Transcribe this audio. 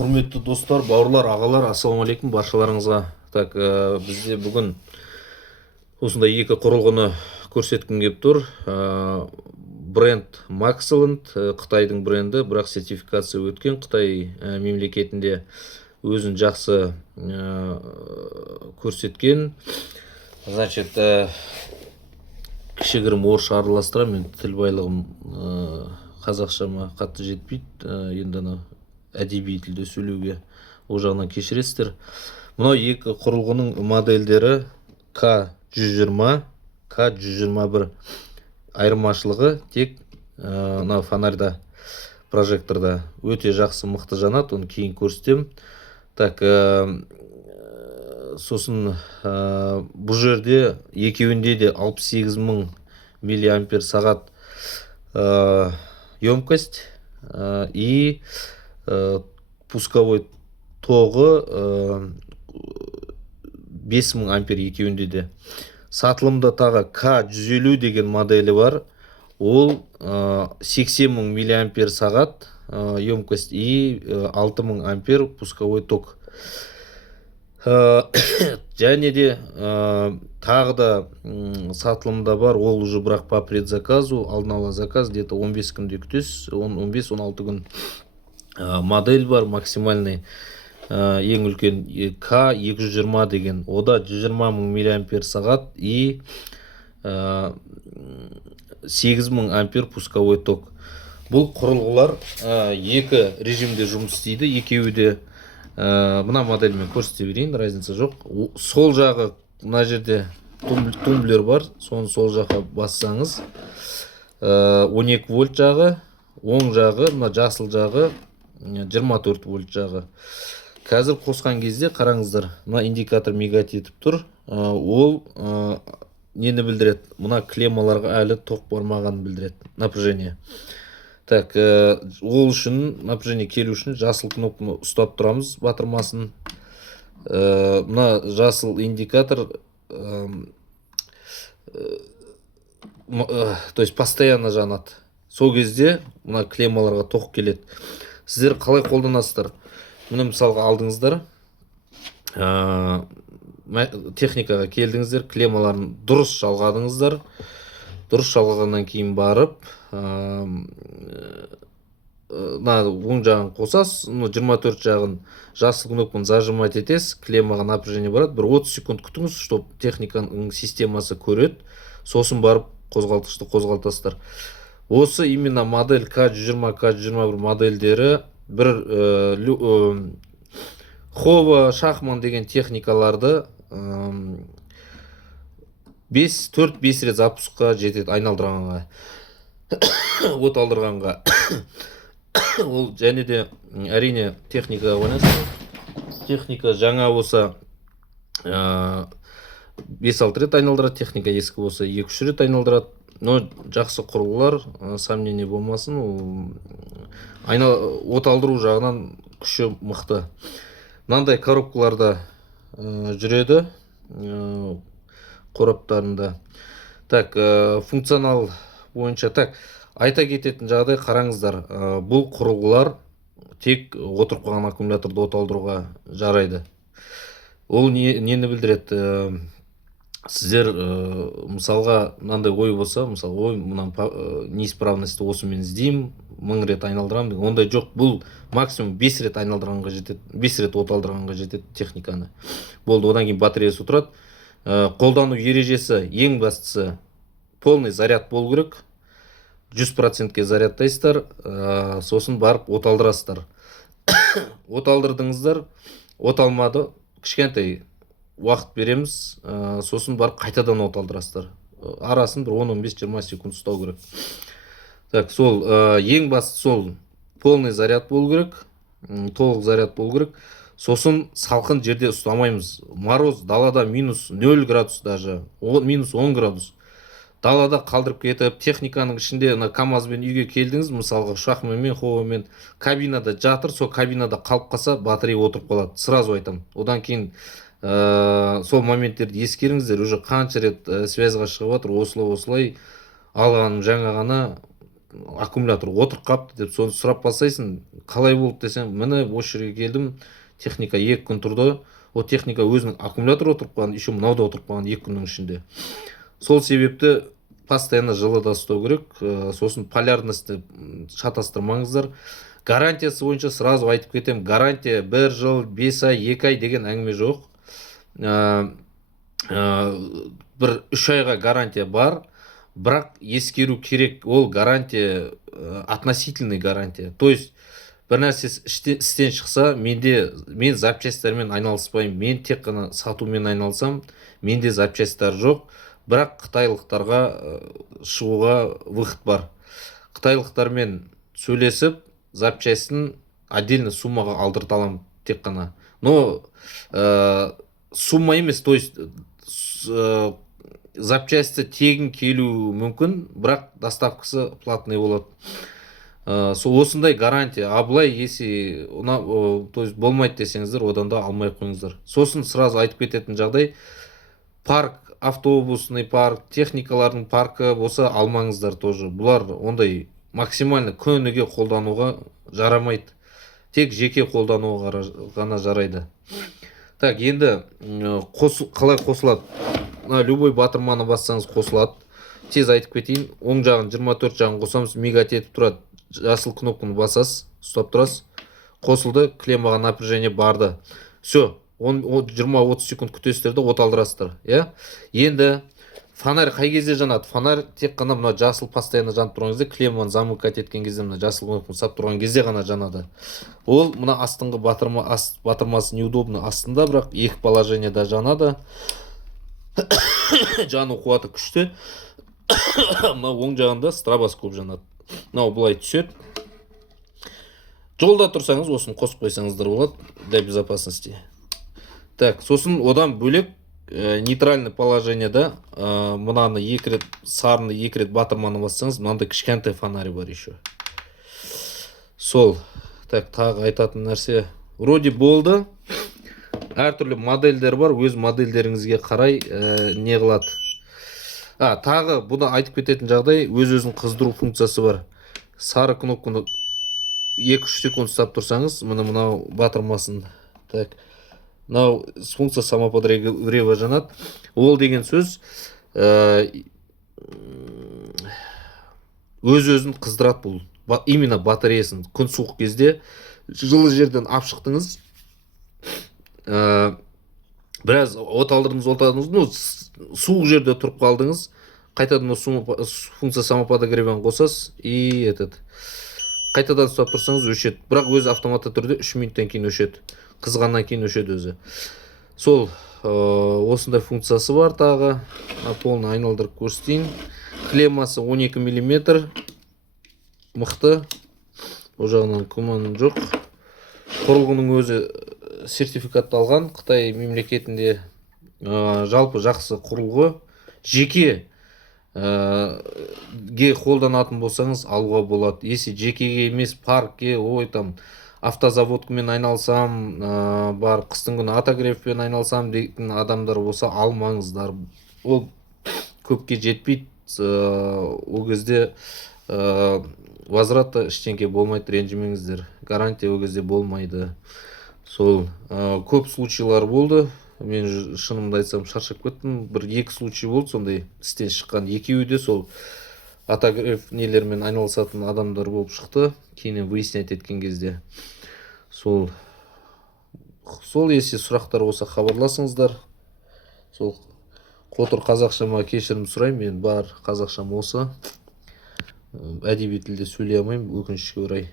Құрметті достар, бауырлар, ағалар, ассалаумағалейкум баршаларыңызға. Так, бізде бүгін осындай екі құрылғыны көрсеткім келіп тұр. Бренд Maxcellent, Қытайдың бренді, бірақ сертификация өткен. Қытай мемлекетінде өзін жақсы көрсеткен. Значит, кішігірім орысша араластыра, мен тіл байлығым қазақшама қатты жетпейді. Енді әдеби тілде сөйлеуге ол жағынан кешіресіздер. Мынау екі құрылғының модельдері К120, К121. Айырмашылығы тек мына фонарьда, прожекторда өте жақсы мықты жанады, оны кейін көрсетем. Так, сосын бұл жерде екеуінде де 68.000 миллиампер сағат емкость и пусковой тоғы 5000 ампер екеуінде де. Сатылымда тағы К150 деген моделі бар. Ол 80.000 миллиампер сағат емкость и 6000 ампер пусковой ток. Және де тағы да сатылымда бар, ол уже бірақ по предзаказу, алдын ала заказ, где-то 15 күнде күтесіз, 15-16 күн. Модель бар, максимальный ең үлкен К220 деген. Ода 120.000 миллиампер сағат и 8000 ампер пусковой ток. Бұл құрылғылар екі режимде жұмыс істейді. Екеуі де мына модельмен көрсете берейін, разница жоқ. Сол жағы, мына жерде тумблер бар, соны сол жаққа бассаңыз 12 вольт жағы, оң жағы, мына жасыл жағы 24 вольт жағы. Қазір қосқан кезде қараңыздар, мына индикатор мигать етіп тұр. Ол нені білдіреді? Мына клеммаларға әлі тоқ бармағанын білдіреді, напряжение. Так, ол үшін, напряжение келу үшін жасыл кнопканы ұстап тұрамыз, батырмасын. Мына жасыл индикатор, то есть постоянно жанады. Сол кезде мына клеммаларға тоқ келеді. Сіздер қалай қолданасыздар? Мұны мысалға алдыңыздар, техникаға келдіңіздер, клеммаларын дұрыс жалғадыңыздар. Дұрыс жалғағаннан кейін барып, оң жағын қосасыз, 24 жағын жасыл кнопканы зажимать етесіз, клеммаға напряжение барады. Бір 30 секунд күтіңіз, чтобы техниканың системасы көреді, сосын барып қозғалтқышты қозғалтасыздар. Осы именно модель К120, К121 модельдері бір Хова, Шахман деген техникаларды 4-5 рет запускқа жетеді, айналдырғанға, от алдырғанға. Ол және де әрине техникаға байланысты. Техника жаңа болса 5-6 рет айналдырады, техника ескі болса 2-3 рет айналдырады. Но жақсы құрылғылар, сомнение болмасын, от алдыру жағынан күші мықты. Мынандай коробкаларда жүреді, қораптарында. Так, функционал бойынша. Так, айта кететін жағдай, қараңыздар, бұл құрылғылар тек отырып қалған аккумуляторды от алдыруға жарайды. Ол нені білдіреді? Сіздер мысалға мынандай ой болса, мысалы, неисправностьті осы мен іздеймін, 1000 рет айналдырам деген, ондай жоқ. Бұл максимум 5 рет айналдырғанға жетеді, 5 рет от алдырғанға жетеді техниканы. Болды, одан кейін батареясы отырады. Қолдану ережесі, ең бастысы, полный заряд болу керек. 100%-ке зарядтайсыздар, сосын барып от алдырасыздар. От алдырдыңыздар, от алмады, кішкентай уақыт береміз, сосын барып қайтадан от алдырасыздар. Арасын бір 10-15-20 секунд ұстау керек. Так, сол ең басты сол полный заряд болу керек, толық заряд болу керек. Сосын салқын жерде ұстамаймыз. Мороз, далада минус 0 градус даже, минус 10 градус. Далада қалдырып кетіп, техниканың ішінде КамАЗбен үйге келдіңіз, мысалға Шахманмен, Ховамен, кабинада жатыр, сол кабинада қалып қалса, батарея отырып қалады. Сразу айтам. Одан кейін сол моменттерді ескеріңіздер, уже қанша рет связьға шығып жатыр, осылай алғаным жаңа ғана аккумулятор отырып қалыпты деп соны сұрап бастайсың. Қалай болды десем, міне осы жерге келдім, техника 2 күн тұрды. О техника өзінің аккумулятор отырып қалған, еще мынау да отырып қалған 2 күннің ішінде. Сол себепті постоянно жылыда ұстау керек. Сосын полярностьті шатастырмаңыздар. Гарантиясы бойынша сразу айтып кетем, гарантия 1 жыл, 5 ай, 2 ай деген әңгіме жоқ. Бір 3 айға гарантия бар, бірақ ескеру керек, ол гарантия относительный гарантия. То есть бір нәрсе істен шықса, мен запчастьтермен айналыспаймын, мен тек қана сатумен айналысам, менде запчастьтар жоқ. Бірақ қытайлықтарға шығуға выход бар. Қытайлықтармен сөйлесіп, запчастьін отдельно суммаға алдырта аламын тек қана. Но сумма емес, то есть запчасті тегін келу мүмкін, бірақ доставкасы платный болады. Сол осындай гарантия. Аблай, если то есть болмайды десеңіздер, одан да алмай қойыңыздар. Сосын сразу айтып кететін жағдай, парк, автобусный парк, техникалардың паркі болса алмаңыздар тоже. Бұлар ондай максимально күніге қолдануға жарамайды. Тек жеке қолдануға ғана жарайды. Так, енді қалай қосылады? Любой батырманы бассаңыз қосылады. Тез айтып кетейін. Оң жағын 24 жағын қосамыз, мигать етіп тұрады. Жасыл кнопканы басасыз, ұстап тұрасыз. Қосылды, клеммаға напряжение барды. Все, 20-30 секунд күтесіздер де от алдырасыздар. Енді фонарь қай кезде жанады? Фонарь тек қана мына жасыл постоянно жанып тұрған кезде, клемманы замыкать еткен кезде, мына жасыл кнопканы сап тұрған кезде ғана жанады. Ол мына астыңғы батырмасы неудобно астында, бірақ екі положениеда жанады. Жану қуаты күшті. Мына оң жағында стробоскоп жанады. Мынау былай түседі. Жолда тұрсаңыз, осын қосып қойсаңыздар болады для безопасности. Так, сосын одан бөлек нейтральный положениеда мынаны 2 рет сарыны 2 рет батырманы бассаңыз, мынандай кішкентай фонарь бар еще. Сол. Так, тағы айтатын нәрсе вроде болды. Әртүрлі модельдер бар, өз модельдеріңізге қарай не қылады. Тағы бұны айтып кететін жағдай, өз-өзін қыздыру функциясы бар. Сары кнопканы 2-3 секунд ұстап тұрсаңыз, мынау батырмасын. Так, мынау функция самоподогрева жанады. Ол деген сөз өз-өзін қыздырады бұл. Именно батареясын. Күн суық кезде жылы жерден ап шықтыңыз. Біраз от алдырдыңыз, суық жерде тұрып қалдыңыз, қайтадан функция самоподогреван қосасыз, и қайтадан ұстап тұрсаңыз өшеді. Бірақ өзі автоматты түрде 3 минуттан кейін өшеді. Қызғаннан кейін өшеді өзі. Сол осындай функциясы бар тағы. Полный айналдырып көрсетейін. Клеммасы 12 мм. Мықты. О жағынан күмән жоқ. Құрылғының өзі сертификатталған. Қытай мемлекетінде жалпы жақсы құрылғы. Жеке қолданатын болсаңыз алуға болады. Если жекеге емес паркке, автозаводкамен айналсам, бар қыстың күні отогревпен айналсам дейтін адамдар болса алмаңыздар. Ол көпке жетпейді. Ол кезде возвратта ештеңке болмайды, ренжімеңіздер. Гарантия ол кезде болмайды. Сол көп случайлар болды. Мен шынымды айтсам шаршап кеттім. 1-2 случай болды, сондай істен шыққан. Екеуі де сол отогрев нелермен айналысатын адамдар болып шықты. Кейін выяснять еткен кезде. Сол если сұрақтар болса хабарласыңыздар. Сол қотыр қазақшама кешірім сұраймын. Мен бар қазақшам осы. Әдеби тілде сөйлей алмаймын, өкінішке орай.